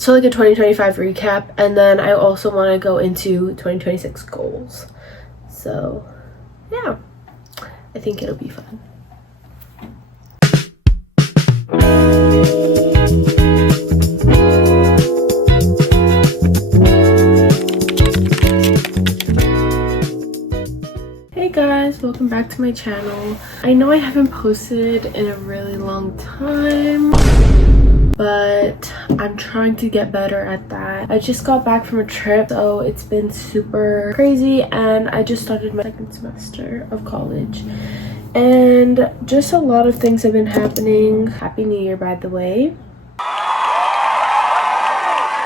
So like a 2025 recap, and then I also want to go into 2026 goals. So yeah, I think it'll be fun. Hey guys, welcome back to my channel. I know I haven't posted in a really long time, but I'm trying to get better at that. I just got back from a trip, so it's been super crazy, and I just started my second semester of college, and just a lot of things have been happening. Happy New Year, by the way.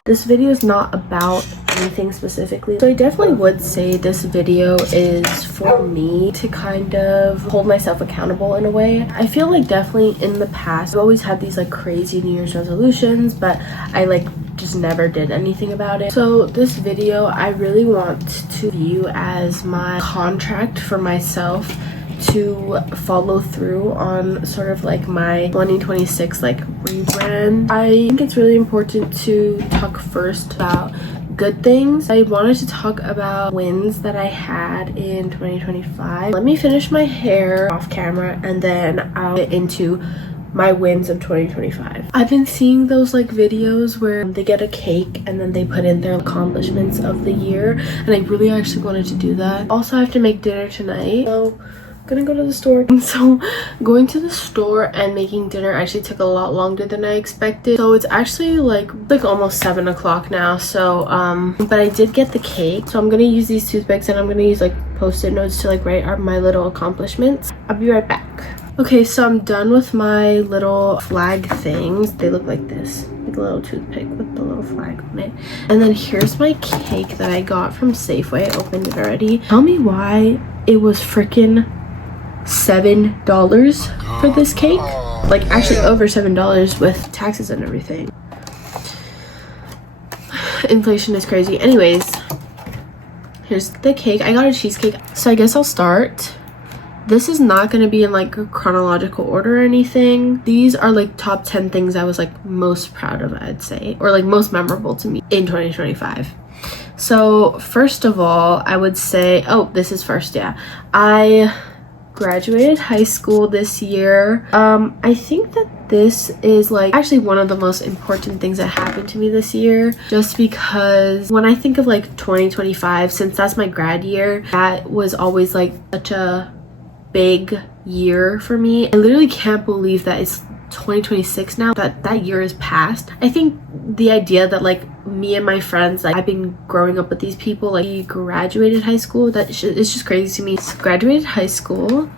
This video is not about anything specifically, so I definitely would say this video is for me to kind of hold myself accountable in a way. I feel like definitely in the past I've always had these like crazy New Year's resolutions, but I like just never did anything about it. So this video I really want to view as my contract for myself to follow through on sort of like my 2026 like rebrand. I think it's really important to talk first about good things. I wanted to talk about wins that I had in 2025. Let me finish my hair off camera and then I'll get into my wins of 2025. I've been seeing those like videos where they get a cake and then they put in their accomplishments of the year, and I really actually wanted to do that. Also, I have to make dinner tonight, so gonna go to the store. So going to the store and making dinner actually took a lot longer than I expected. So it's actually like almost 7 o'clock now. So but I did get the cake, so I'm gonna use these toothpicks and I'm gonna use like post-it notes to like write my little accomplishments. I'll be right back. Okay, so I'm done with my little flag things. They look like this, like a little toothpick with the little flag on it. And then here's my cake that I got from Safeway. I opened it already. Tell me why it was freaking $7 for this cake. Like actually over $7 with taxes and everything. Inflation is crazy. Anyways, here's the cake. I got a cheesecake, so I guess I'll start. This is not going to be in like a chronological order or anything. These are like top 10 things I was like most proud of, I'd say, or like most memorable to me in 2025. So first of all, I would say, oh, this is first, yeah. I graduated high school this year. I think that this is like actually one of the most important things that happened to me this year, just because when I think of like 2025, since that's my grad year, that was always like such a big year for me. I literally can't believe that it's 2026 now, that year is past. I think the idea that like me and my friends, like I've been growing up with these people, like we graduated high school, it's just crazy to me. So graduated high school,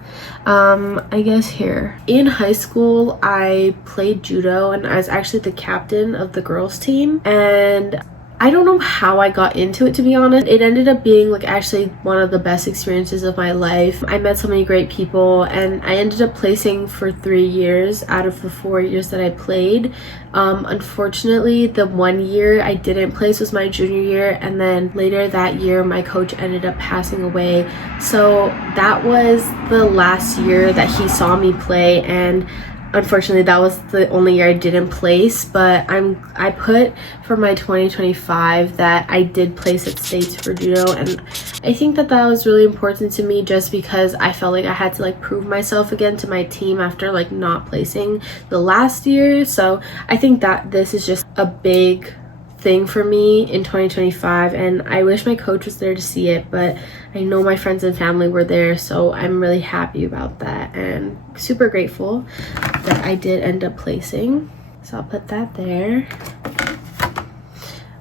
I guess here in high school I played judo and I was actually the captain of the girls team, and I don't know how I got into it, to be honest. It ended up being like actually one of the best experiences of my life. I met so many great people, and I ended up placing for 3 years out of the 4 years that I played. Unfortunately, the 1 year I didn't place was my junior year, and then later that year my coach ended up passing away. So that was the last year that he saw me play, and unfortunately that was the only year I didn't place. But I put for my 2025 that I did place at states for judo, and I think that was really important to me, just because I felt like I had to like prove myself again to my team after like not placing the last year. So I think that this is just a big thing for me in 2025, and I wish my coach was there to see it, but I know my friends and family were there, so I'm really happy about that and super grateful that I did end up placing. So I'll put that there.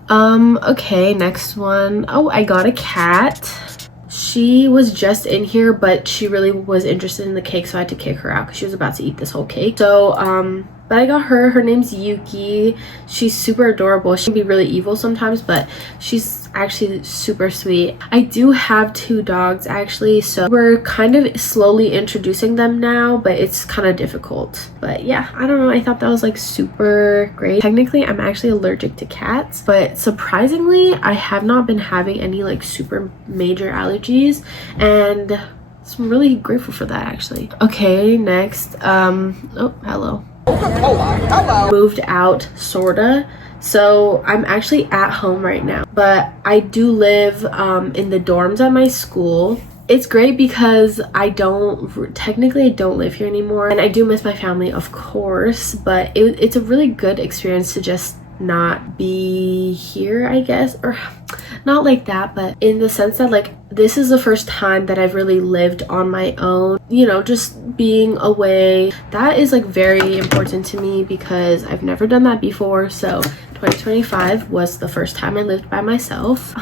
Okay, next one. Oh, I got a cat. She was just in here, but she really was interested in the cake, so I had to kick her out because she was about to eat this whole cake. So but I got her name's Yuki. She's super adorable. She can be really evil sometimes, but she's actually super sweet. I do have 2 dogs actually, so we're kind of slowly introducing them now, but it's kind of difficult. But yeah, I don't know, I thought that was like super great. Technically I'm actually allergic to cats, but surprisingly I have not been having any like super major allergies, and so I'm really grateful for that actually. Okay, next, oh, hello. Moved out, sorta. So I'm actually at home right now, but I do live in the dorms at my school. It's great because I don't live here anymore, and I do miss my family, of course, but it's a really good experience to just not be here, I guess, or not like that, but in the sense that like this is the first time that I've really lived on my own, you know, just being away. That is like very important to me because I've never done that before. So 2025 was the first time I lived by myself.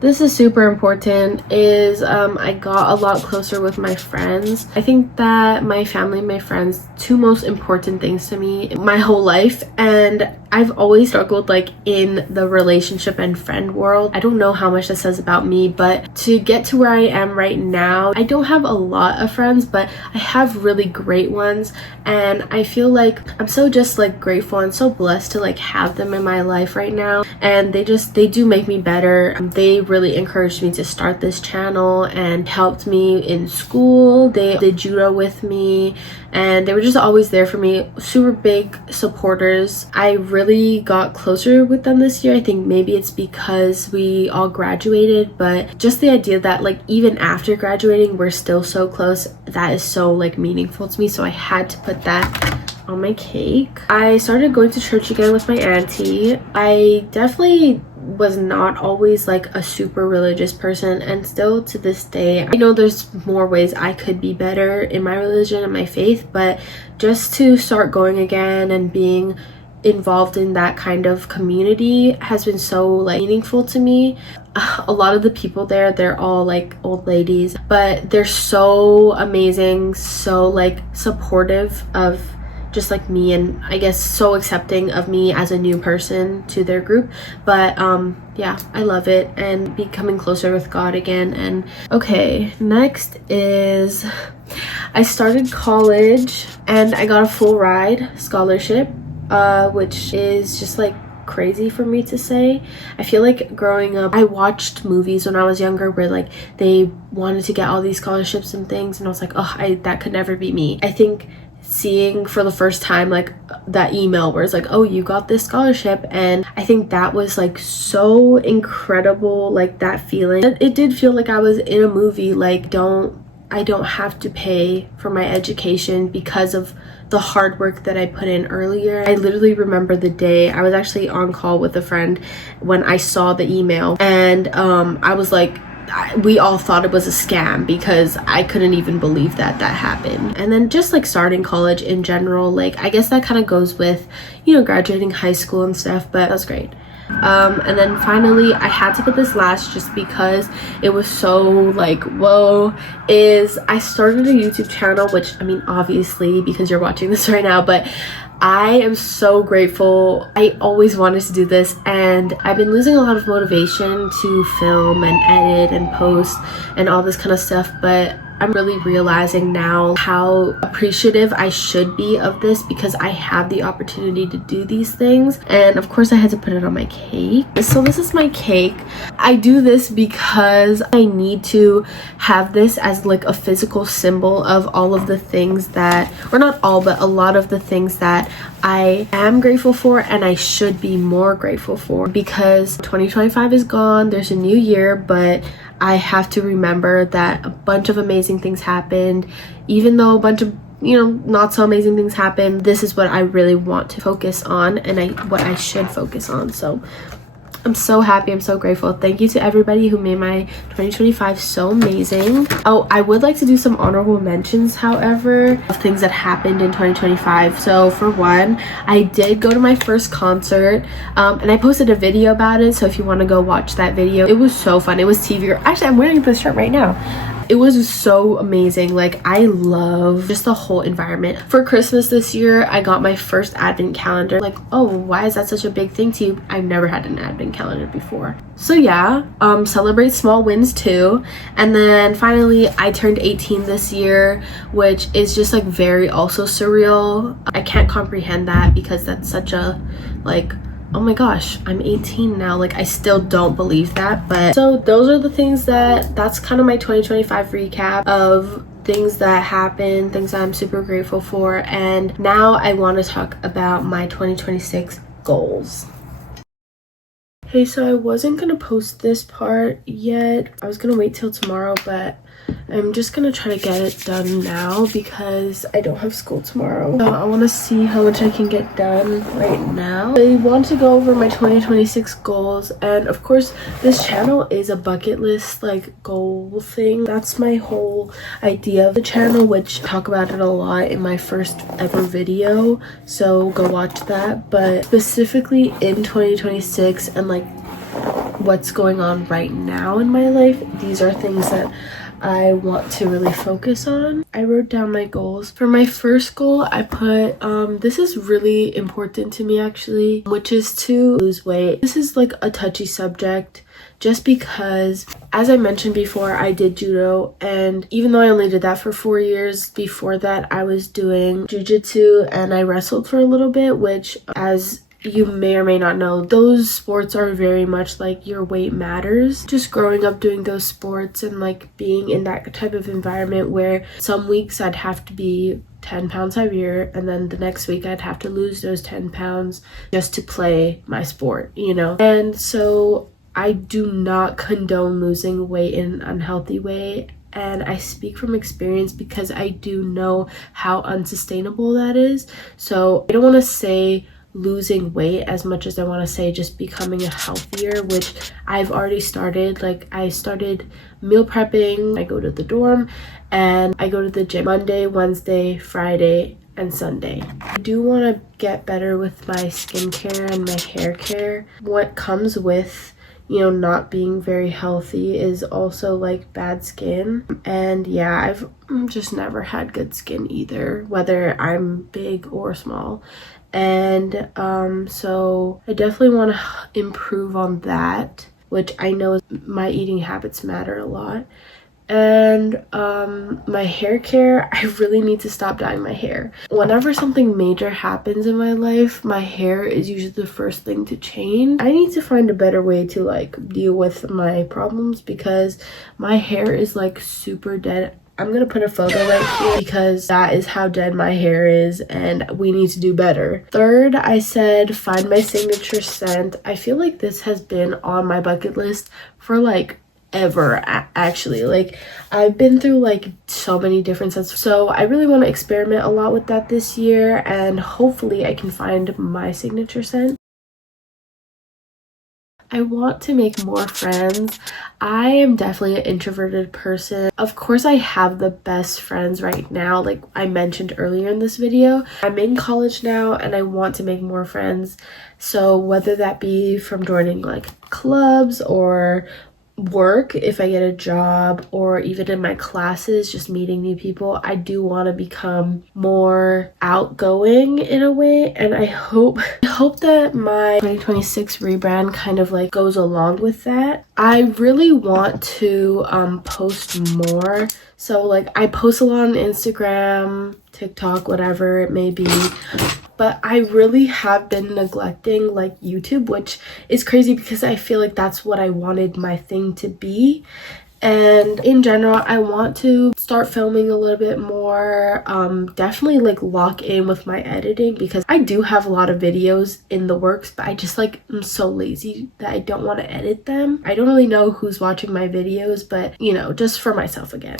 This is super important is I got a lot closer with my friends. I think that my family and my friends, two most important things to me my whole life, and I've always struggled like in the relationship and friend world. I don't know how much that says about me, but to get to where I am right now, I don't have a lot of friends, but I have really great ones, and I feel like I'm so just like grateful and so blessed to like have them in my life right now. And they do make me better. They really encouraged me to start this channel and helped me in school. They did judo with me, and they were just always there for me. Super big supporters. I really got closer with them this year. I think maybe it's because we all graduated, but just the idea that like even after graduating we're still so close, that is so like meaningful to me. So I had to put that on my cake. I started going to church again with my auntie. I definitely was not always like a super religious person, and still to this day I know there's more ways I could be better in my religion and my faith, but just to start going again and being involved in that kind of community has been so like meaningful to me. A lot of the people there, they're all like old ladies, but they're so amazing, so like supportive of just like me, and I guess so accepting of me as a new person to their group. But yeah, I love it, and becoming closer with God again. And okay, next is I started college and I got a full ride scholarship, which is just like crazy for me to say. I feel like growing up I watched movies when I was younger where like they wanted to get all these scholarships and things, and I was like, oh, that could never be me. I think seeing for the first time like that email where it's like, oh, you got this scholarship, and I think that was like so incredible. Like that feeling, it did feel like I was in a movie. Like I don't have to pay for my education because of the hard work that I put in earlier. I literally remember the day I was actually on call with a friend when I saw the email, and I was like, we all thought it was a scam because I couldn't even believe that happened. And then just like starting college in general, like I guess that kind of goes with, you know, graduating high school and stuff, but that was great. And then finally I had to put this last just because it was so like whoa, is I started a YouTube channel, which I mean obviously because you're watching this right now, but I am so grateful. I always wanted to do this, and I've been losing a lot of motivation to film and edit and post and all this kind of stuff, but I'm really realizing now how appreciative I should be of this because I have the opportunity to do these things. And of course I had to put it on my cake. So this is my cake. I do this because I need to have this as like a physical symbol of all of the things that, or not all, but a lot of the things that I am grateful for and I should be more grateful for, because 2025 is gone, there's a new year, but I have to remember that a bunch of amazing things happened. Even though a bunch of, you know, not so amazing things happened, this is what I really want to focus on and what I should focus on. So I'm so happy, I'm so grateful. Thank you to everybody who made my 2025 so amazing. Oh, I would like to do some honorable mentions, however, of things that happened in 2025. So for one, I did go to my first concert, and I posted a video about it, so if you want to go watch that video, it was so fun. It was TV. Actually, I'm wearing this shirt right now. It was so amazing. Like I love just the whole environment. For Christmas this year, I got my first advent calendar. Like, oh, why is that such a big thing to you? I've never had an advent calendar before. So yeah, celebrate small wins too. And then finally I turned 18 this year, which is just like very also surreal. I can't comprehend that because that's such a like, oh my gosh, I'm 18 now. Like I still don't believe that. But so those are the things that's kind of my 2025 recap of things that happened, things that I'm super grateful for. And now I want to talk about my 2026 goals. Hey, so I wasn't gonna post this part yet. I was gonna wait till tomorrow, but I'm just gonna try to get it done now because I don't have school tomorrow. So I want to see how much I can get done right now. I want to go over my 2026 goals, and of course this channel is a bucket list like goal thing. That's my whole idea of the channel, which I talk about it a lot in my first ever video, so go watch that. But specifically in 2026 and like what's going on right now in my life, these are things that I want to really focus on. I wrote down my goals. For my first goal, I put, this is really important to me actually, which is to lose weight. This is like a touchy subject just because, as I mentioned before, I did judo, and even though I only did that for 4 years, before that I was doing jujitsu and I wrestled for a little bit, which, as you may or may not know, those sports are very much like your weight matters. Just growing up doing those sports and like being in that type of environment where some weeks I'd have to be 10 pounds heavier and then the next week I'd have to lose those 10 pounds just to play my sport, you know? And so I do not condone losing weight in an unhealthy way. And I speak from experience because I do know how unsustainable that is. So I don't want to say losing weight as much as I want to say just becoming a healthier, which I've already started. Like, I started meal prepping. I go to the dorm and I go to the gym Monday, Wednesday, Friday, and Sunday. I do want to get better with my skincare and my hair care. What comes with, you know, not being very healthy is also like bad skin. And yeah, I've just never had good skin either, whether I'm big or small. And so I definitely want to improve on that, which I know my eating habits matter a lot. And my hair care, I really need to stop dyeing my hair. Whenever something major happens in my life, my hair is usually the first thing to change. I need to find a better way to like deal with my problems because my hair is like super dead. I'm gonna put a photo right here because that is how dead my hair is and we need to do better. Third, I said find my signature scent. I feel like this has been on my bucket list for like ever, actually. Like, I've been through like so many different scents, so I really want to experiment a lot with that this year, and hopefully I can find my signature scent. I want to make more friends. I am definitely an introverted person. Of course, I have the best friends right now, like I mentioned earlier in this video. I'm in college now and I want to make more friends. So whether that be from joining like clubs or work, if I get a job, or even in my classes, just meeting new people, I do want to become more outgoing in a way, and I hope that my 2026 rebrand kind of like goes along with that. I really want to post more, so like I post a lot on Instagram, TikTok, whatever it may be, but I really have been neglecting like YouTube, which is crazy because I feel like that's what I wanted my thing to be. And in general, I want to start filming a little bit more, definitely like lock in with my editing because I do have a lot of videos in the works, but I just like I'm so lazy that I don't want to edit them. I don't really know who's watching my videos, but you know, just for myself again.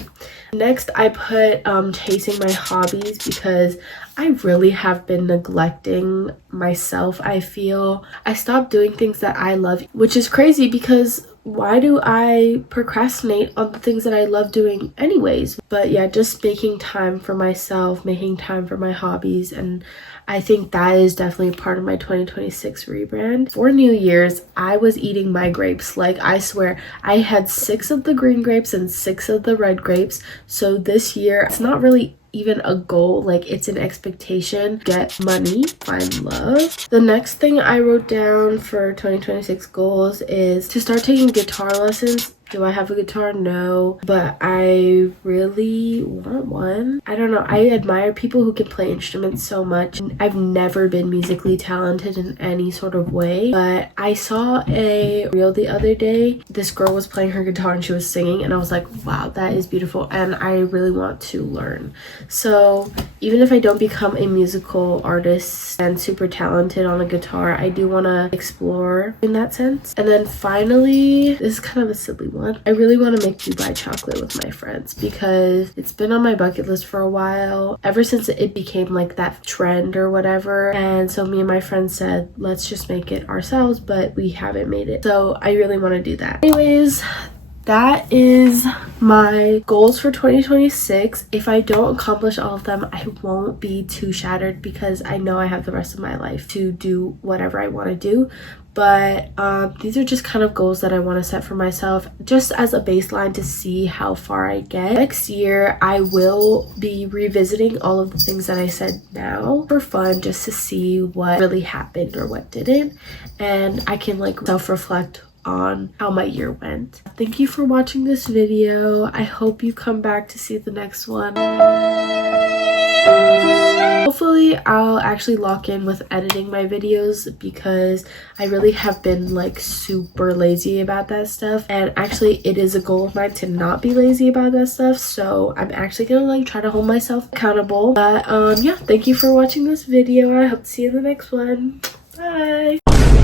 Next, I put chasing my hobbies because I really have been neglecting myself. I feel I stopped doing things that I love, which is crazy because why do I procrastinate on the things that I love doing anyways? But yeah, just making time for myself, making time for my hobbies, and I think that is definitely a part of my 2026 rebrand. For New Year's, I was eating my grapes. Like, I swear, I had 6 of the green grapes and 6 of the red grapes. So this year, it's not really even a goal, like it's an expectation. Get money, find love. The next thing I wrote down for 2026 goals is to start taking guitar lessons. Do I have a guitar? No, but I really want one. I don't know, I admire people who can play instruments so much. I've never been musically talented in any sort of way, but I saw a reel the other day. This girl was playing her guitar and she was singing, and I was like, wow, that is beautiful, and I really want to learn. So even if I don't become a musical artist and super talented on a guitar, I do want to explore in that sense. And then finally, this is kind of a silly one. I really want to make Dubai chocolate with my friends because it's been on my bucket list for a while, ever since it became like that trend or whatever. And so me and my friends said, let's just make it ourselves, but we haven't made it. So I really want to do that. Anyways, that is my goals for 2026. If I don't accomplish all of them, I won't be too shattered because I know I have the rest of my life to do whatever I want to do. But these are just kind of goals that I want to set for myself just as a baseline to see how far I get. Next year, I will be revisiting all of the things that I said now for fun, just to see what really happened or what didn't. And I can like self-reflect on how my year went. Thank you for watching this video. I hope you come back to see the next one. Hopefully I'll actually lock in with editing my videos because I really have been like super lazy about that stuff, and actually it is a goal of mine to not be lazy about that stuff, so I'm actually gonna like try to hold myself accountable. But yeah, thank you for watching this video. I hope to see you in the next one. Bye.